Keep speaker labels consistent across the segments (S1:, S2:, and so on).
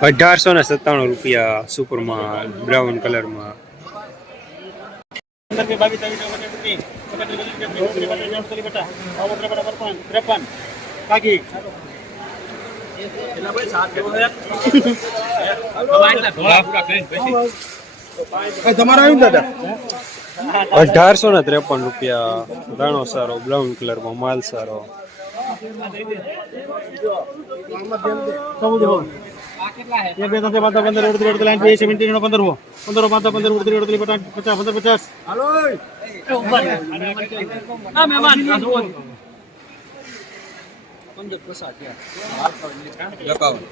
S1: અઢારસો ને સત્તાણું રૂપિયા સુપરમાં બ્રાઉન કલરમાં અઢારસો ને ત્રેપન રૂપિયા દાણો સારો બ્રાઉન કલરમાં માલ સારો.
S2: એક બે ત્રણ ચાર પાંચ પંદર અડત્રીસ અડત્રીસ બે સેવન્ટીન નો પંદર હો પંદર પાંચ પંદર અડત્રીસ અડત્રીસ પચાસ પંદર પચાસ.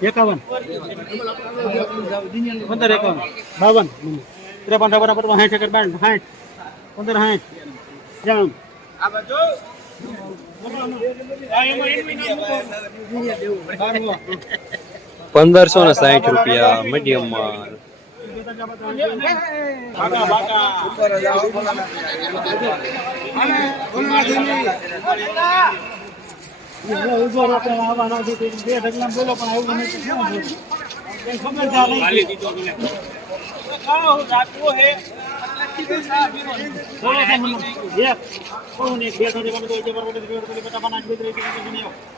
S2: એકાવન. પંદર એકાવન. બાવન. ત્રેપન ત્રેપન પચપન સાઠ એકર બાર સાઠ. પંદર સાઠ. જામ
S1: પંદરસો ને સાઠ રૂપિયા મીડિયમ માલ
S2: બાકા બાકા
S1: સાહીઠ રૂપિયા
S2: મીડિયમમાં ખબર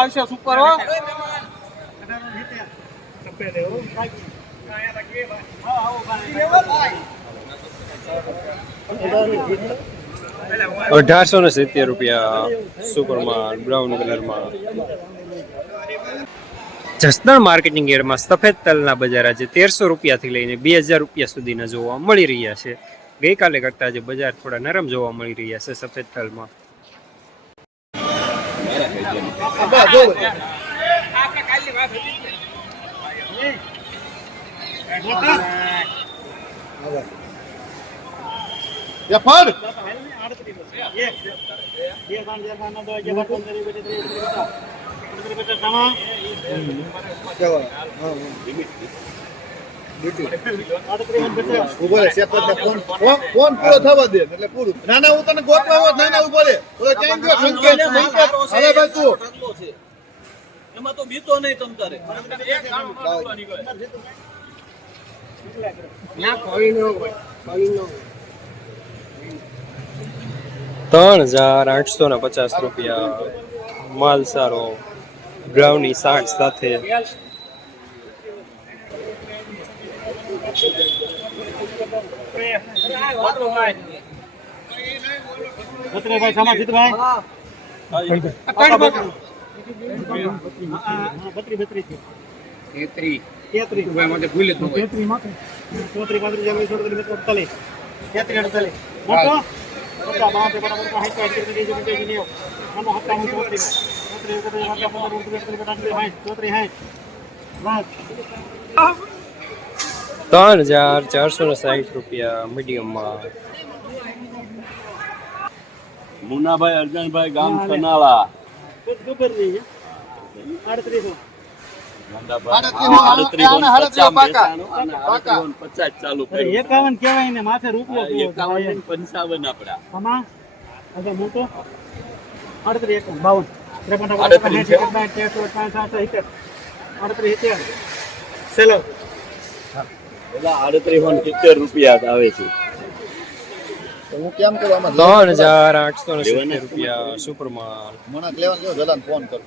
S2: આવશે સુપર, હો.
S1: અઢારસો ને સિત્તેર રૂપિયા સુપરમાં બ્રાઉન કલરમાં. જસદણ માર્કેટિંગ એરમાં સફેદ તલના બજાર આજે તેરસો રૂપિયાથી લઈને બે હજાર રૂપિયા સુધીના જોવા મળી રહ્યા છે. ગઈકાલે કરતાં જે બજાર થોડા નરમ જોવા મળી રહ્યા છે સફેદ તલમાં.
S3: ને ફોન. ફોન ફોન પૂરો થવા દે એટલે પૂરું. ના ના હું તને ગોતવા હોત ના ના ઊભો રે ઓલો ગયો? સંકેત સંકેત. હવે ભાઈ તું
S4: એમાં તો બીતો નહીં તમ તારે.
S1: ત્રણ હજાર આઠસો ને પચાસ રૂપિયા. માલ સારો. બ્રાઉની સાઠ સાથે.
S2: ભાઈ સામા જીતભાઈ બત્રી બત્રી ચોત્રીસ પાંત્રીસ ચાલીસ ચોત્રીસ અડતાલીસ તેત્રીસ અડતાલીસ મોટો પચાસ બાવન ત્રેપન પચાસ સાઠ પાંચ ત્રીસ ત્રીસ ત્રીસ નેવું નમો સત્તાવન ચોત્રીસ ચોત્રીસ એકત્રીસ પચાસ પંદર ઓગણત્રીસ ત્રીસ પચાસ સાઠ ચોત્રીસ સાઠ વાત
S1: ત્રણ હજાર ચારસો ને સાહીઠ રૂપિયા મીડિયમમાં.
S4: મુન્નાભાઈ અર્જનભાઈ ગામ સનાળા.
S2: ખબર નહીં આડત્રીસો
S4: પચાસ ચાલુ
S2: એકાવન કહેવાય ને માથે રૂપિયો કેવો
S4: એકાવન. પંચાવન આપડા.
S2: અચ્છા મોટો. આડત્રીસ એકાવન. બાવન. ત્રેપન ચલો
S4: પેલા આડત્રીસો ને સિત્તેર રૂપિયા આવે છે.
S3: તો હું કેમ કરું આમાં
S1: ત્રણ હજાર આઠસો ને સિત્તેર રૂપિયા સુપરમાં
S3: મણાક લેવાનું કેવો જલાન ફોન કરું.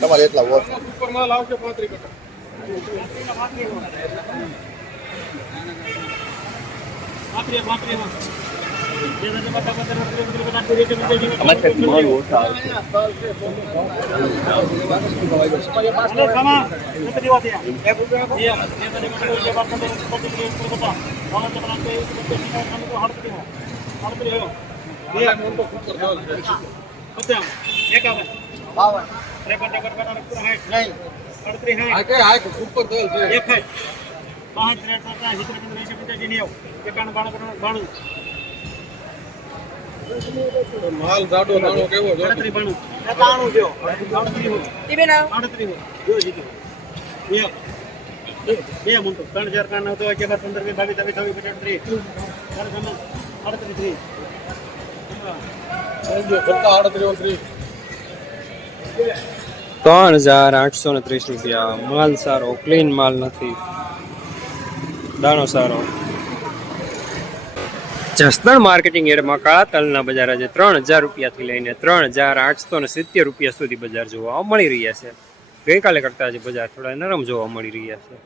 S3: તમારે એટલા વોટ
S2: પાંત્રીસ પાંત્રીસ
S4: અમારે પાંત્રી માલ
S2: બાવન ત્રેપન ત્રેપન નહીં અડત્રીસ હાઈટ એક હાઈટ પાંચ ત્રેપન પચાસ સિત્તેર પંદર એંશી પંચ્યાસી નેવું એકાણું બાણું બાણું
S3: માલ જાડો નાનો કેવો જો.
S2: અડત્રીસ બાણું એકાણું જો અડત્રીસ હો આડત્રીસ જો જીતી બે. બે મુંટો ત્રણ ચાર કાન છવ્વીસ પચાસ ત્રીસ. ચાર સામે આડત્રીસ ત્રીસ.
S3: સત્તા
S1: ત્રણ હજાર આઠસો ને ત્રીસ રૂપિયા. માલ સારો ક્લીન માલ નથી. દાણો સારો. જસદણ માર્કેટિંગ એડમાં કાળા તલના બજાર આજે ત્રણ હજાર રૂપિયાથી લઈને ત્રણ હજાર આઠસો ને સિત્તેર રૂપિયા સુધી બજાર જોવા મળી રહ્યા છે. ગઈકાલે કરતાં આજે બજાર થોડા નરમ જોવા મળી રહ્યા છે.